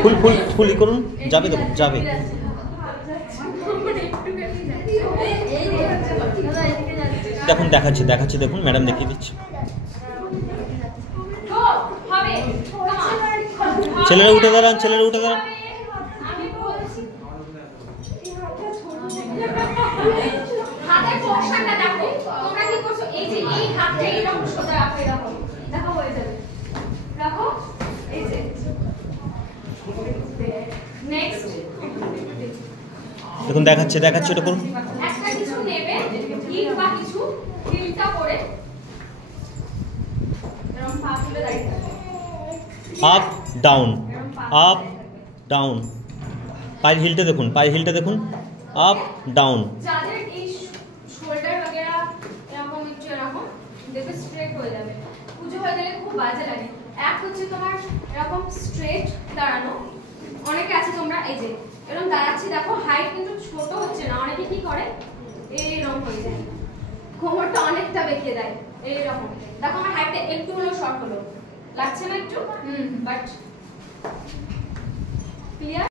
ফুল ফুল ফুল করুন, যাবে তো যাবে। দেখুন দেখাচ্ছি দেখাচ্ছি, দেখুন ম্যাডাম দেখিয়ে দিচ্ছি। ছেলেরা উঠে দাঁড়ান, ছেলেরা উঠে দাঁড়ান। দেখুন দেখাচ্ছে দেখাচ্ছে, এটা করুন। একটা কিছু নেবে, হিল বা কিছু হিলটা করে এরকম পা তুলে দাঁড়িয়ে থাকবে। Up down, up down. পায়ের হিলটা দেখুন, পায়ের হিলটা দেখুন। Up down. যাদের এই শোল্ডার वगैरह এরকম একটু এরকম দেখবে স্ট্রেট হয়ে যাবে, পুজো হয়ে গেলে খুব বাজে লাগে। এক হচ্ছে তোমার এরকম স্ট্রেট দাঁড়ানো, অনেকে আছে তোমরা এই যে এরকম দাঁড়াচ্ছি, দেখো হাইট কিন্তু ছোট হচ্ছে না, অনেকে কি করে এইরকম হয়ে যায়, কোমরটা অনেকটা বেঁকে দেয় এইরকম। দেখো আমার হাইটটা একটু হলো শর্ট হলো, লাগছে না একটু? But clear.